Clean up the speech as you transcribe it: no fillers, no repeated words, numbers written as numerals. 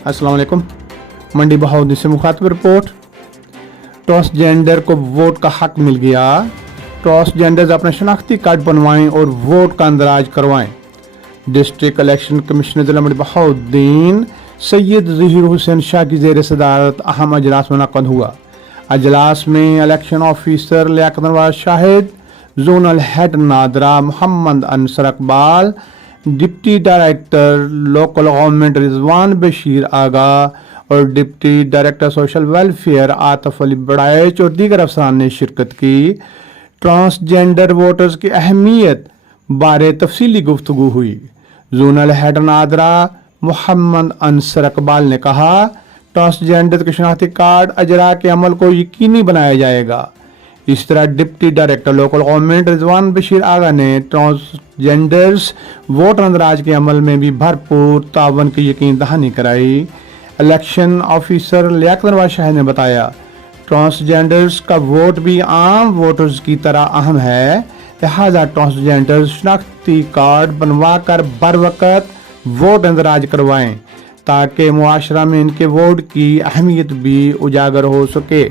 अस्सलाम वालेकुम। मंडी बहाउद्दीन से मुखातब रिपोर्ट। ट्रांसजेंडर को वोट का हक मिल गया। ट्रांसजेंडर्स अपना शनाख्ती कार्ड बनवाएं और वोट का अंदराज करवाएं। डिस्ट्रिक्ट इलेक्शन कमिश्नर जिला मंडी बहाउद्दीन सैयद ज़हीर हुसैन शाह की ज़ेर सदारत अहम अजलास मुनक़द हुआ। अजलास में election officer Liaquat Nawaz Shahid, zonal head NADRA Mohammad Ansar Iqbal, deputy director local government Rizwan Bashir Agha और deputy director social welfare Atif Ali Baraich और दीगर अफसरान ने शिरकत की। ट्रांसजेंडर वोटर्स की अहमियत बारे तफसीली गुफ्तगू हुई। जोनल हेड नादरा मोहम्मद अनसर इकबाल ने कहा, ट्रांसजेंडर के शनाख्ती कार्ड अजरा के अमल को यकीनी बनाया जाएगा। इस तरह deputy director local government Rizwan Bashir Agha ने ट्रांसजेंडर्स वोट अंदराज के अमल में भी भरपूर तावन की यकीन दहानी कराई। इलेक्शन ऑफिसर लियाकत नवाज शाह ने बताया, ट्रांसजेंडर्स का वोट भी आम वोटर्स की तरह अहम है, लिहाजा ट्रांसजेंडर्स शनाख्ती कार्ड बनवा कर बर वक्त वोट अंदराज करवाएं ताकि मुआशरा में इनके वोट की अहमियत भी उजागर हो सके।